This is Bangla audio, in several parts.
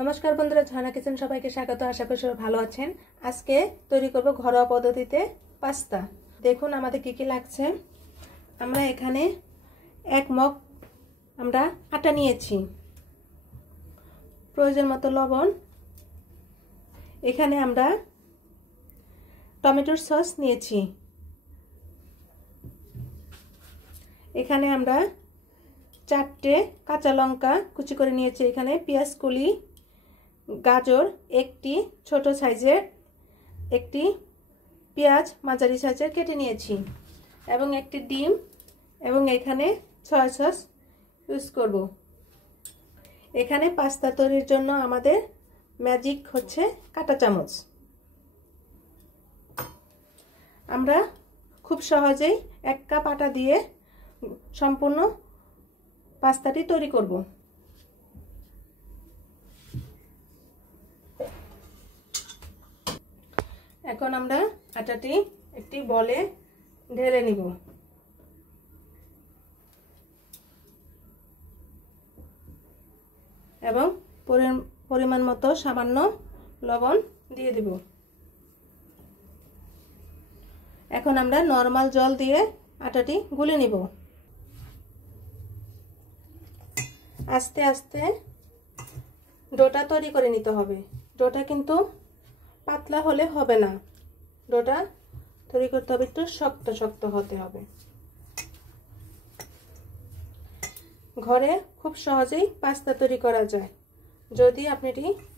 नमस्कार बंधुरा झर्णा किचेन सबाइके स्वागत। आशा करी सबाई भालो आछेन। आजके तैरी करब घरोया पद्धतिते पास्ता। देखुन आमादेर कि कि लागछे। आमरा एखाने एक मग आमरा आटा नियेछि, प्रयोजन मतो लवण, एखाने आमरा टमेटोर सस नियेछि, एखाने आमरा 4टे काँचा लंका कुचि करे नियेछि, एखाने पेঁয়াজ कली, गाजर एकटी छोटो साइजेर, एकटी पेঁয়াজ माझारी साइजेर केटे नियेछि एबं एकटी डिम एबं एखाने सया सस यूज करब। एखाने पास्ता तैरिर जन्य आमादेर मैजिक होच्छे काटा चामच। आमरा खूब सहजेई 1 काप आटा दिए सम्पूर्ण पास्ताटी तैरी करब। এখন আমরা আটাটি একটি বলে ঢেলে নিব। এবং পরিমাণ মতো সামান্য লবণ দিয়ে দিব। এখন আমরা নরমাল জল দিয়ে আটাটি গুলে নিব। আস্তে আস্তে ডোটা তৈরি করে নিতে হবে। ডোটা কিন্তু পাতলা হলে হবে না, ডোটা তৈরি করতে হবে একটু শক্ত শক্ত হতে হবে। ঘরে খুব সহজেই পাস্তা তৈরি করা যায় যদি আপনি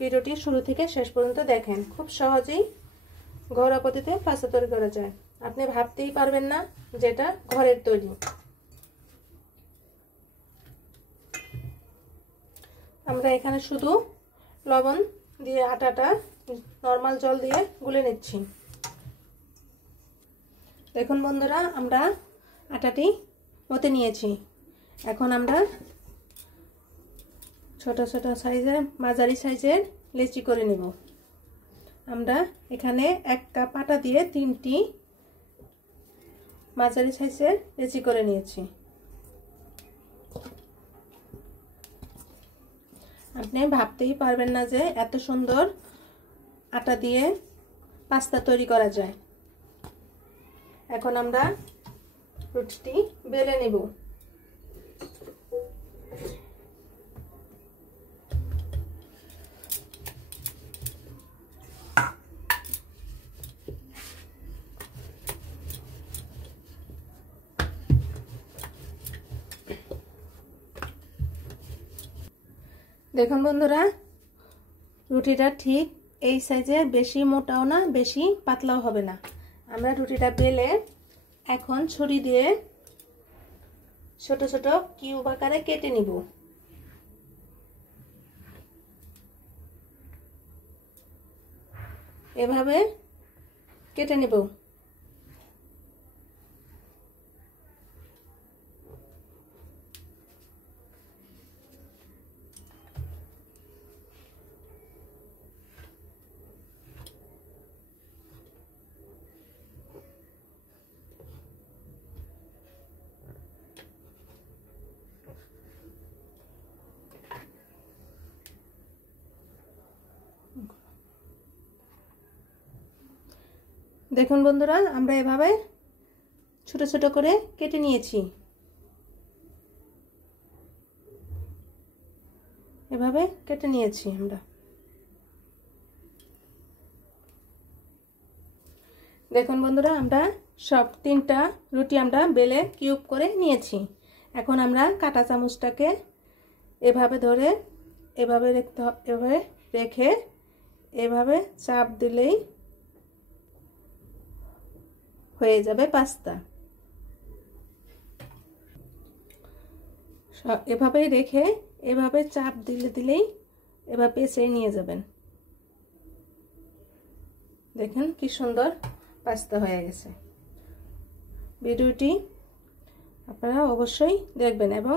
ভিডিওটি শুরু থেকে শেষ পর্যন্ত দেখেন। খুব সহজেই ঘরোয়া পদ্ধতিতে পাস্তা তৈরি করা যায়, আপনি ভাবতেই পারবেন না যেটা ঘরের তৈরি। আমরা এখানে শুধু লবণ দিয়ে আটাটা নরমাল জল দিয়ে গুলে নিচ্ছি। দেখুন বন্ধুরা, আমরা আটাটি মতে নিয়েছি। এখন আমরা ছোট ছোট সাইজের মাঝারি সাইজের লেচি করে নেব। আমরা এখানে 1 কাপ আটা দিয়ে 3টি মাঝারি সাইজের লেচি করে নিয়েছি। আপনি ভাবতেই পারবেন না যে এত সুন্দর আটা দিয়ে পাস্তা তৈরি করা যায়। এখন আমরা রুটিটি বেলে নেব। দেখুন বন্ধুরা, রুটিটা ঠিক এই সাইজের, বেশি মোটাও না বেশি পাতলাও হবে না। আমরা রুটিটা বেলে এখন ছুরি দিয়ে ছোট ছোট কিউব আকারে কেটে নিব। এভাবে কেটে নিব। দেখুন বন্ধুরা, আমরা এভাবে ছোট ছোট করে কেটে নিয়েছি। এভাবে কেটে নিয়েছি আমরা। দেখুন বন্ধুরা, আমরা সব 3টা রুটি আমরা বেলে কিউব করে নিয়েছি। এখন আমরা কাঁটা চামচটাকে এভাবে ধরে এভাবে রেখে এভাবে চাপ দিলেই হয়ে যাবে পাস্তা। এভাবে রেখে এভাবে চাপ দিলেই এভাবে পেঁচিয়ে নিয়ে যাবেন। দেখেন কি সুন্দর পাস্তা হয়ে গেছে। ভিডিওটি আপনারা অবশ্যই দেখবেন এবং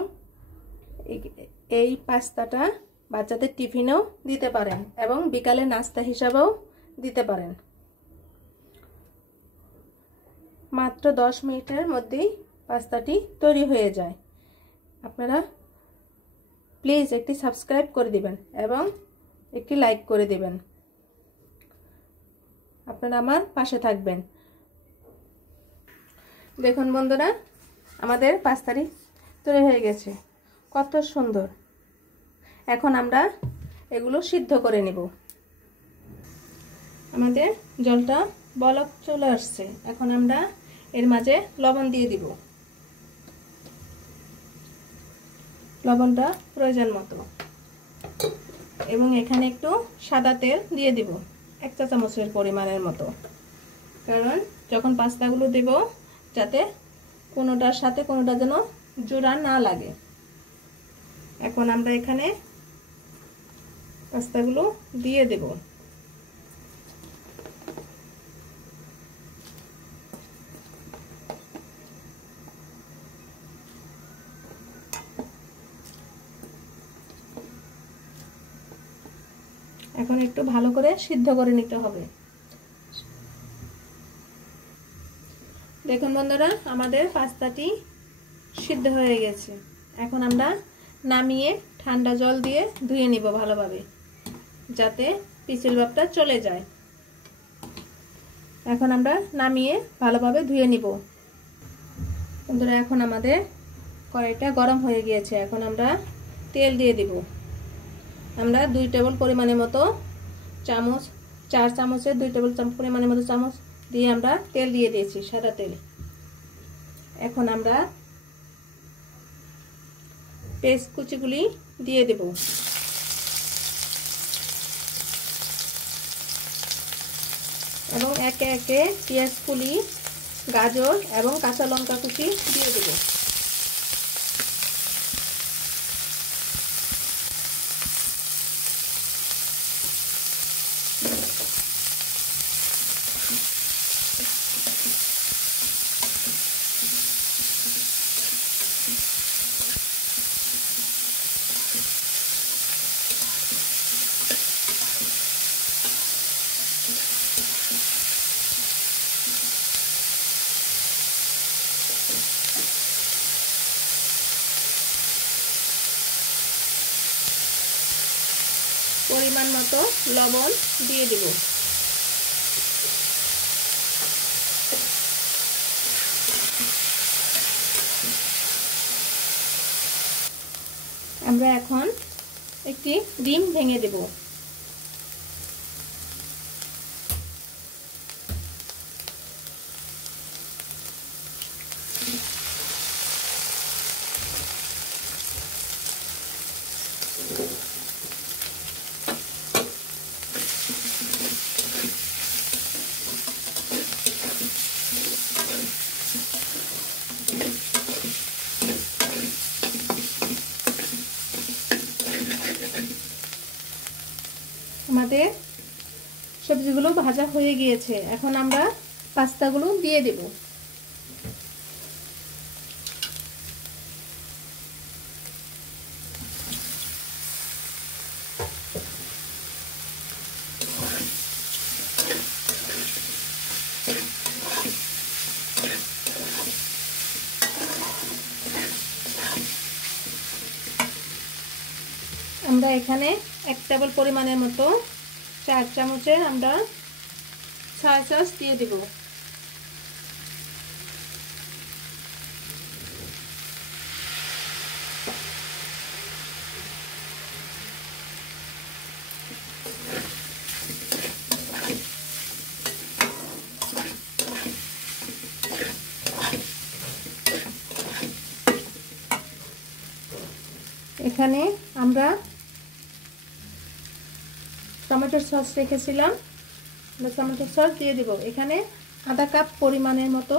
এই পাস্তাটা বাচ্চাদের টিফিনেও দিতে পারেন এবং বিকালে নাস্তা হিসাবেও দিতে পারেন। মাত্র 10 মিনিটের মধ্যেই পাস্তাটি তৈরি হয়ে যায়। আপনারা প্লিজ একটি সাবস্ক্রাইব করে দিবেন এবং একটি লাইক করে দেবেন। আপনারা আমার পাশে থাকবেন। দেখুন বন্ধুরা, আমাদের পাস্তাটি তৈরি হয়ে গেছে, কত সুন্দর। এখন আমরা এগুলো সিদ্ধ করে নেব। আমাদের জলটা বলক চলে আসছে, এখন আমরা এর মাঝে লবণ দিয়ে দিব। লবণটা প্রয়োজন মতো, এবং এখানে একটু সাদা তেল দিয়ে দিব 1 চা চামচের পরিমাণের মতো, কারণ যখন পাস্তাগুলো দেব যাতে কোনোটার সাথে কোনোটা যেন জোড়া না লাগে। এখন আমরা এখানে পাস্তাগুলো দিয়ে দেব। এখন একটু ভালো করে সিদ্ধ করে নিতে হবে। দেখুন বন্ধুরা, আমাদের পাস্তাটি সিদ্ধ হয়ে গেছে। এখন আমরা নামিয়ে ঠান্ডা জল দিয়ে ধুয়ে নিব ভালোভাবে, যাতে পিছল ভাবটা চলে যায়। এখন আমরা নামিয়ে ভালোভাবে ধুয়ে নিব। বন্ধুরা, এখন আমাদের কড়াইটা গরম হয়ে গিয়েছে। এখন আমরা তেল দিয়ে দিব। আমরা 2 টেবিল পরিমাণের মতো চামচ, 4 চামচের 2 টেবিল চামচ পরিমাণের মতো চামচ দিয়ে আমরা তেল দিয়ে দিয়েছি, সাদা তেল। এখন আমরা পেঁয়াজ কুচিগুলি দিয়ে দেব। এবং একে একে পেঁয়াজ কুলি, গাজর এবং কাঁচা লঙ্কা কুচি দিয়ে দেব। পরিমাণ মতো লবণ দিয়ে দেব। আমরা এখন একটি ডিম ভেঙে দেব। আমাদের সবজিগুলো ভাজা হয়ে গিয়েছে। এখন আমরা পাস্তাগুলো দিয়ে দেব। আমরা এখানে 1 টেবিল পরিমাণের মতো 4 চামচের আমরা সয়া সস দিয়ে দেব। এখানে আমরা টমেটোর সস রেখেছিলাম, টমেটোর সস দিয়ে দিব। এখানে আধা কাপ পরিমাণের মতো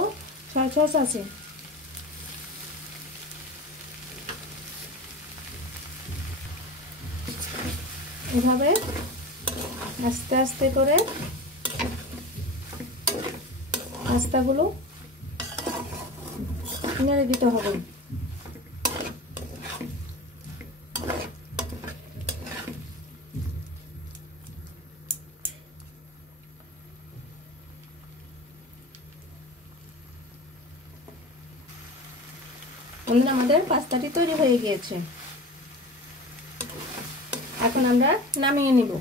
সয়া সস আছে। এভাবে আস্তে আস্তে করে পাস্তাগুলো নেড়ে দিতে হবে। আমাদের পাস্তাটি তৈরি হয়ে গিয়েছে। এখন আমরা নামিয়ে নিব।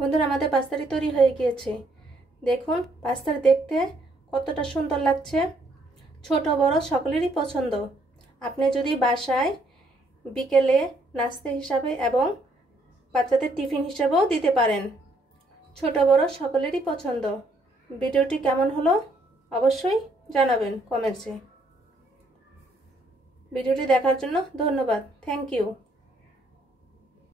বন্ধুরা, আমাদের পাস্তাটি তৈরি হয়ে গিয়েছে। দেখুন পাস্তাটি দেখতে কতটা সুন্দর লাগছে। ছোট বড় সকলেরই পছন্দ। আপনি যদি বাসায় বিকেলে নাস্তা হিসাবে এবং বাচ্চাদের টিফিন হিসাবেও দিতে পারেন। ছোট বড় সকলেরই পছন্দ। ভিডিওটি কেমন হলো অবশ্যই জানাবেন কমেন্টসে। ভিডিওটি দেখার জন্য ধন্যবাদ। Thank you.